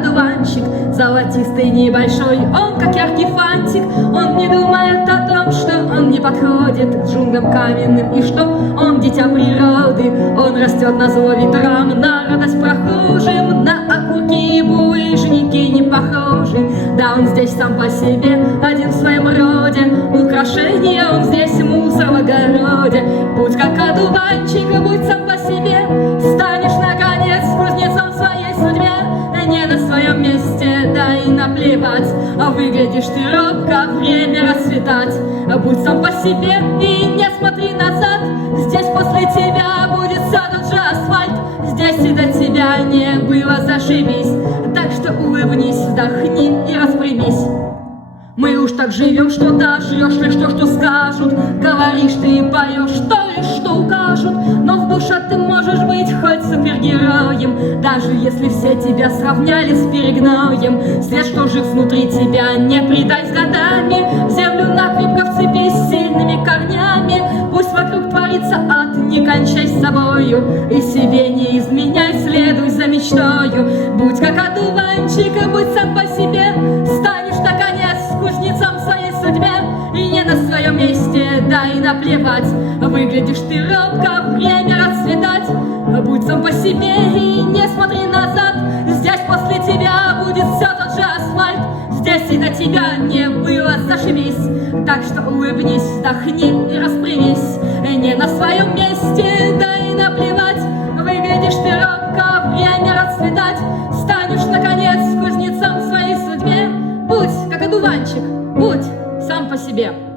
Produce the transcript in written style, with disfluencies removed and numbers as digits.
одуванчик, золотистый небольшой, он как яркий фантик. Он не думает о том, что он не подходит к джунглям каменным, и что он дитя природы. Он растет на зло ветрам, на радость прохожим, на окурки и булыжники не похожий. Да, он здесь сам по себе, один в своем роде, украшение он здесь, мусор в огороде. Будь как одуванчик, будь сам по себе, станешь наконец кузнецом своей судьбе. Не на своем месте, да и наплевать, а выглядишь ты робко, время расцветать. Будь сам по себе и не смотри назад, здесь после тебя будет все тот же асфальт. Здесь и до тебя не было, зашибись, так что улыбнись, вдохни и распрямись. Мы уж так живем, что дожрешь лишь то, что скажут, говоришь ты и поешь то лишь, что укажут. Но в душе ты можешь быть хоть супергероем, даже если все тебя сравняли с перегноем. Свет, что жив внутри тебя, не предай с годами, в землю накрепко вцепись сильными корнями. Пусть вокруг творится ад, не кончай с собою, и себе не изменяй, следуй за мечтою. Будь как одуванчик, будь сам по себе, станешь наконец кузнецом в своей судьбе. И не на своем месте, да и наплевать, выглядишь ты робко, время расцветать. Будь сам по себе и не смотри назад, здесь после тебя будет все тот же асфальт. Здесь и до тебя не было, зашибись, так что улыбнись, вдохни и распрямись. Не на своем месте, да и наплевать, выглядишь ты робко, время расцветать. Станешь наконец кузнецом в своей судьбе. Будь как одуванчик, будь сам по себе.